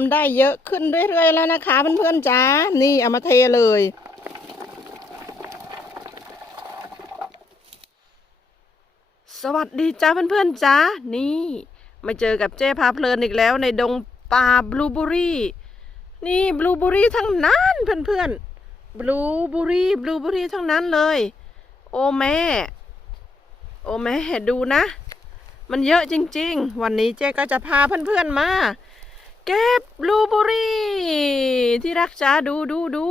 มได้เยอะขึ้นเรื่อยๆแล้วนะคะเพื่อนๆจ้า นี่เอามาเทเลย สวัสดีจ้าเพื่อนๆจ้า นี่ มาเจอกับเจ้พาเพลินอีกแล้วในดงป่าบลูเบอรี่ นี่บลูเบอรี่ทั้งนั้นเพื่อนๆ บลูเบอรี่บลูเบอรี่ทั้งนั้นเลย โอแม่ โอแม่ดูนะมันเยอะจริง ๆ วันนี้เจ๊ก็จะพาเพื่อนๆมา เก็บบลูเบอรี่ ที่รักจ้าดูดูดู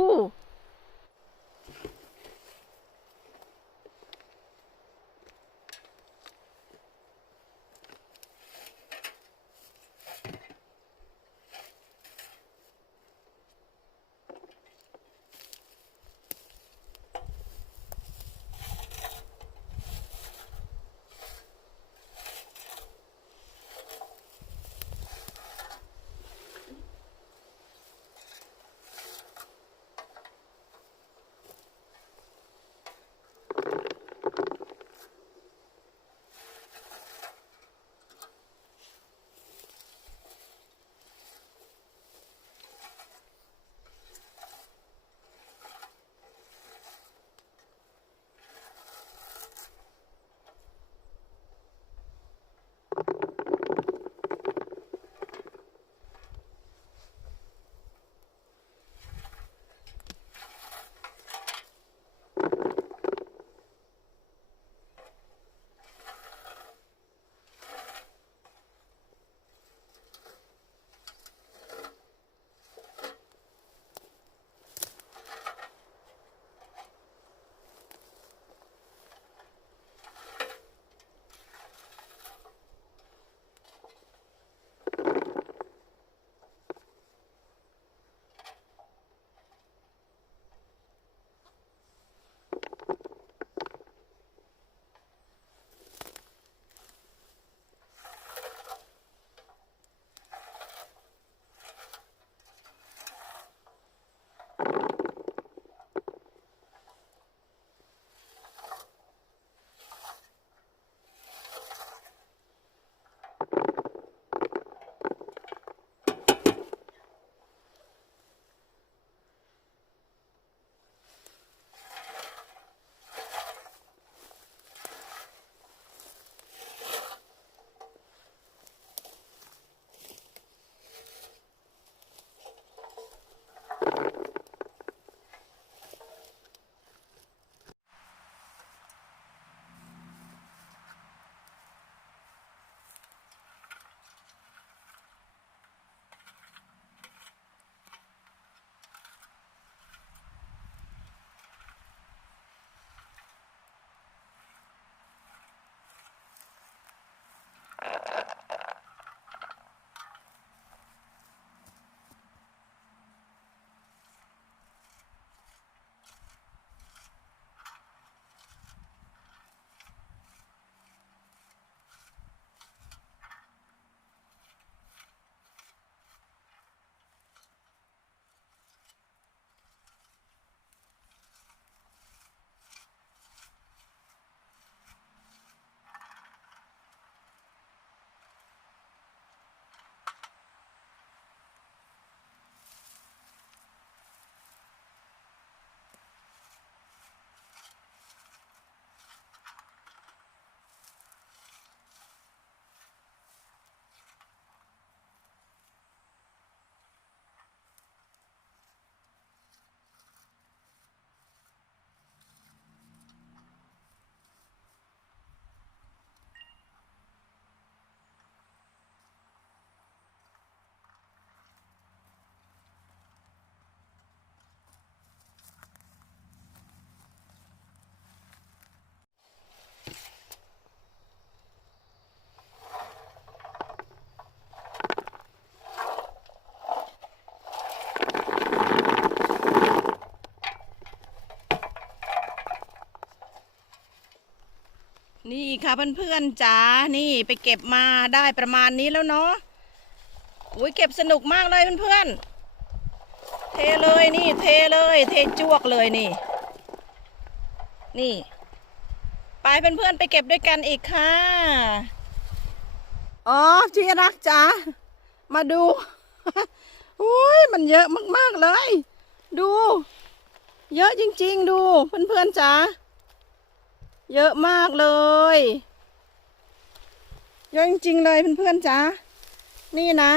ค่ะเพื่อนๆจ๋านี่ไปเก็บมาได้ประมาณนี้แล้วเนาะอุ้ยเก็บสนุกมากเลยเพื่อนๆเทเลยนี่เทเลย เทจวกเลยนี่ นี่ ไปเพื่อนๆไปเก็บด้วยกันอีกค่ะอ๋อที่รักจ๋ามาดูอุ้ยมันเยอะมากๆเลย ดู เยอะจริง ๆ ดูเพื่อนๆจ๋า เยอะมากเลยเยอะจริงๆเลยเพื่อนๆจ๋านี่นะ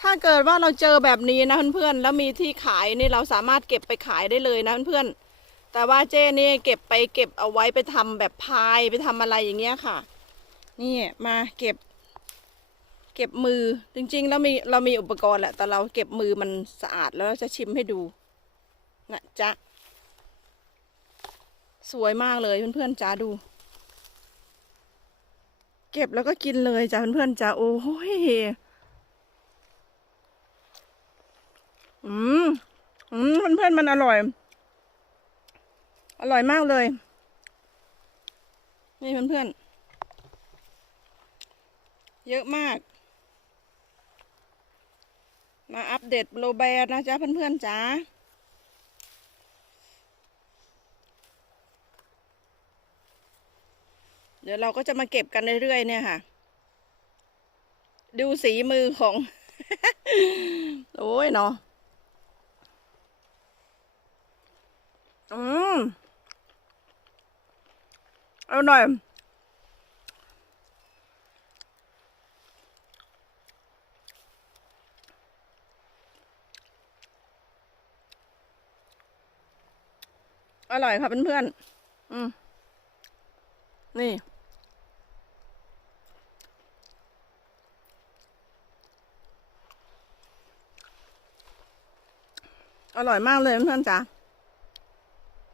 ถ้าเกิดว่าเราเจอแบบนี้นะเพื่อนๆแล้วมีที่ขายนี่เราสามารถเก็บไปขายได้เลยนะเพื่อนๆแต่ว่าเจ้นี่เก็บไปเก็บเอาไว้ไปทำแบบพายไปทำอะไรอย่างเงี้ยค่ะ นี่มาเก็บ เก็บมือจริงๆ แล้วมีเรามีอุปกรณ์แหละแต่เราเก็บมือมันสะอาดแล้วเราจะชิมให้ดูนะจ๊ะ สวยมากเลยเพื่อนๆจ้าดู เก็บแล้วก็กินเลยจ้าเพื่อนๆจ้าโอ้ยอืมอืมเพื่อนๆมันอร่อย อร่อยมากเลย นี่เพื่อนๆเยอะมาก มาอัปเดตโลแบร์นะจ๊ะเพื่อนๆจ๋า เดี๋ยวเราก็จะมาเก็บกันเรื่อยๆเนี่ยค่ะ ดูสีมือของ โอ้ยเนาะอืมเอาหน่อยอร่อยค่ะเพื่อนๆอืมนี่ อร่อยมากเลยเพื่อนจ๋า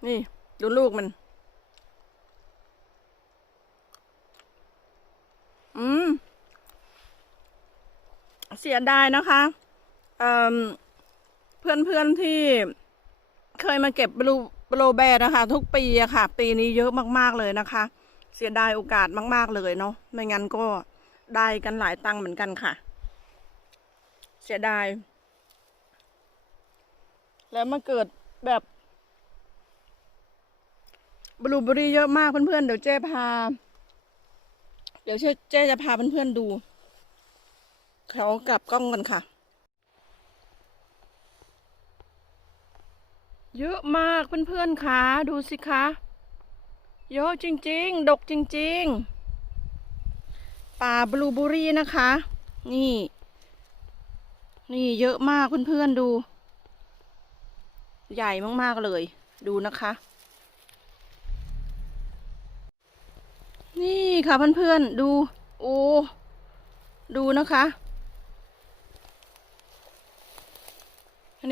นี่ดูลูกมัน อืม เสียดายนะคะเอ่อนเพื่อนที่เคยมาเก็บบลูบลูแบร์นะคะ ทุกปีอะค่ะ ปีนี้เยอะมากๆเลยนะคะ เสียดายโอกาสมาก ๆเลยเนาะ ไม่งั้นก็ได้กันหลายตังค์เหมือนกันค่ะ เสียดาย แล้วมาเกิดแบบบลูเบอรี่เยอะมากเพื่อนๆเดี๋ยวเจ๊พา เดี๋ยวเจ๊เจ๊จะพาเพื่อนๆดูเขากลับกล้องกันค่ะ เยอะมากเพื่อนๆคะดูสิคะเยอะจริงๆ ดกจริงๆ ป่าบลูเบอรี่นะคะ นี่ นี่เยอะมากเพื่อนๆดู ใหญ่มากๆเลย ดูนะคะ นี่ค่ะเพื่อนๆ ดู โอ้ ดูนะคะ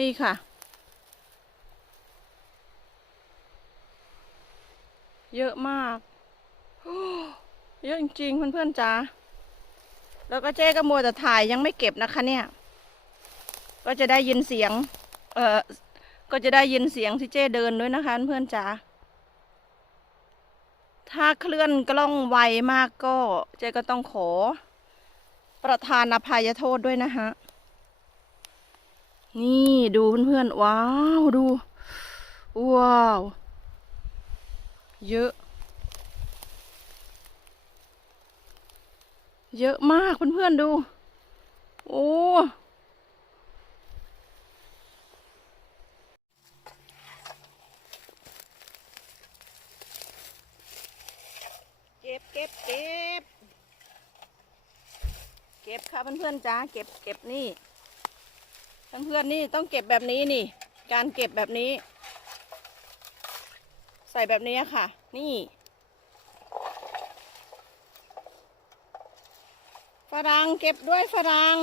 นี่ค่ะ เยอะมากเยอะจริงๆเพื่อนๆจ้าแล้วก็เจ๊ก็มัวแต่ถ่ายยังไม่เก็บนะคะเนี่ย ก็จะได้ยินเสียง เอ่อ ก็จะได้ยินเสียงที่เจเดินด้วยนะคะเพื่อนจ๋าถ้าเคลื่อนกล้องไวมากก็เจ๊ก็ต้องขอ ประธานอภัยโทษด้วยนะฮะ นี่ดูเพื่อนๆ ว้าว ดู ว้าว เยอะ เยอะมากเพื่อนๆ ดู โอ้ เก็บเก็บเก็บ เก็บค่ะเพื่อนๆจ้าเก็บเก็บนี่ เพื่อนๆนี่ต้องเก็บแบบนี้นี่ การเก็บแบบนี้ ใส่แบบนี้ค่ะ นี่ฝรั่งเก็บด้วยฝรั่ง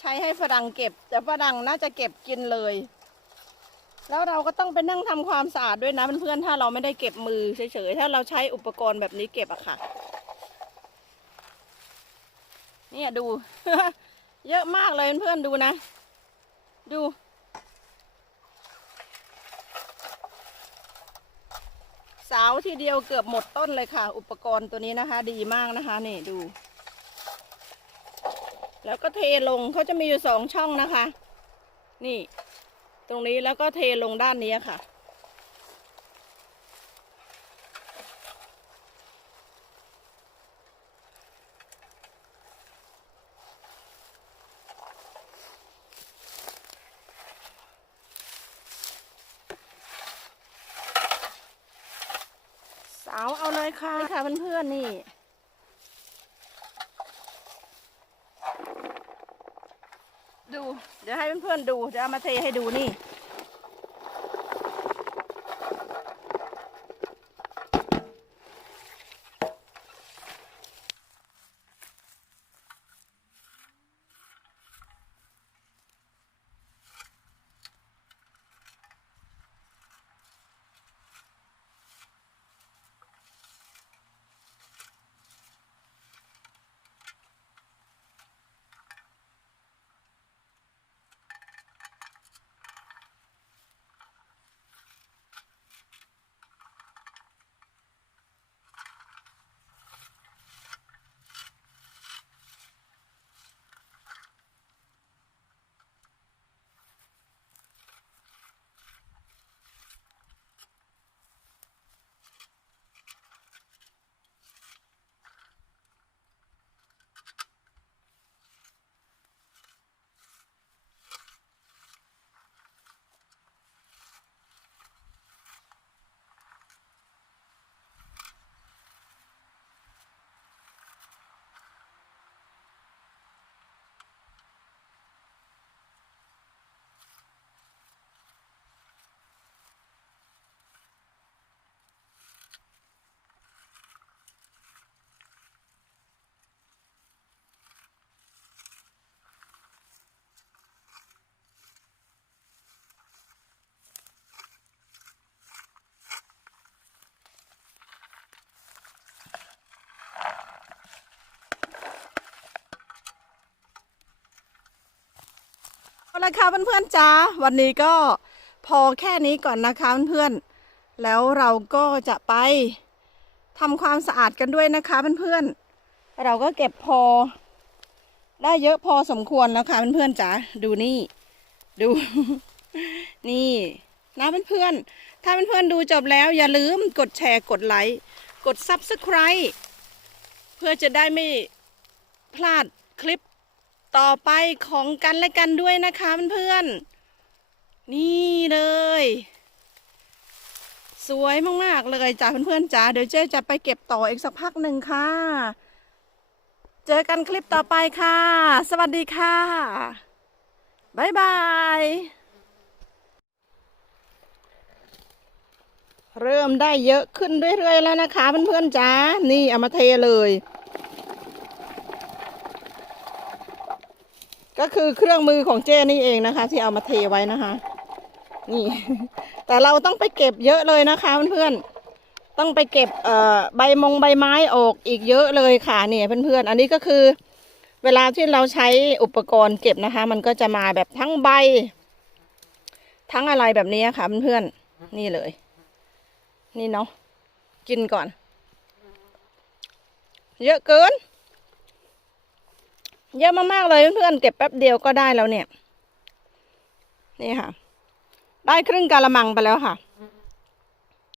ใช้ให้ฝรั่งเก็บ แต่ฝรั่งน่าจะเก็บกินเลย แล้วเราก็ต้องไปนั่งทำความสะอาดด้วยนะเพื่อนๆถ้าเราไม่ได้เก็บมือเฉยๆถ้าเราใช้อุปกรณ์แบบนี้เก็บอะค่ะ เนี่ยดู เยอะมากเลยเพื่อนๆดูนะ ดู สาวทีเดียวเกือบหมดต้นเลยค่ะ อุปกรณ์ตัวนี้นะคะ ดีมากนะคะนี่ดู แล้วก็เทลงเขาจะมีอยู่สองช่องนะคะ นี่ ตรงนี้แล้วก็เทลงด้านนี้ค่ะ เอาเอาเลยค่ะค่ะเพื่อนๆนี่ ดู เดี๋ยวให้เพื่อนๆดู เดี๋ยวเอามาเทให้ดูนี่ เอาละค่ะเพื่อนๆจ้าวันนี้ก็พอแค่นี้ก่อนนะคะเพื่อนๆแล้วเราก็จะไปทำความสะอาดกันด้วยนะคะเพื่อนๆเราก็เก็บพอ ได้เยอะพอสมควรแล้วค่ะเพื่อนๆจ้าดูนี่ดู นี่นะเพื่อนๆถ้าเพื่อนๆดูจบแล้วอย่าลืมกดแชร์กดไลค์กด Subscribe เพื่อจะได้ไม่พลาดคลิป ต่อไปของกันและกันด้วยนะคะเพื่อนๆนี่เลย สวยมากๆเลยจ้าเพื่อนๆจ้าเดี๋ยวเจ๊จะไปเก็บต่ออีกสักพักหนึ่งค่ะ เจอกันคลิปต่อไปค่ะ สวัสดีค่ะบ๊ายบายเริ่มได้เยอะขึ้นเรื่อยๆแล้วนะคะเพื่อนๆจ้านี่เอามาเทเลย ก็คือเครื่องมือของเจ้นี่เองนะคะ ที่เอามาเทไว้นะคะ นี่ แต่เราต้องไปเก็บเยอะเลยนะคะเพื่อนๆต้องไปเก็บเอ่อใบมงใบไม้ออกอีกเยอะเลยค่ะเนี่ยเพื่อนๆอันนี้ก็คือ เวลาที่เราใช้อุปกรณ์เก็บนะคะ มันก็จะมาแบบทั้งใบ ทั้งอะไรแบบนี้ค่ะเพื่อนๆนี่เลย นี่เนาะกินก่อน เยอะเกิน เยอะมากๆเลยเพื่อนๆเก็บแป๊บเดียวก็ได้แล้วเนี่ย นี่ค่ะ ได้ครึ่งกะละมังไปแล้วค่ะ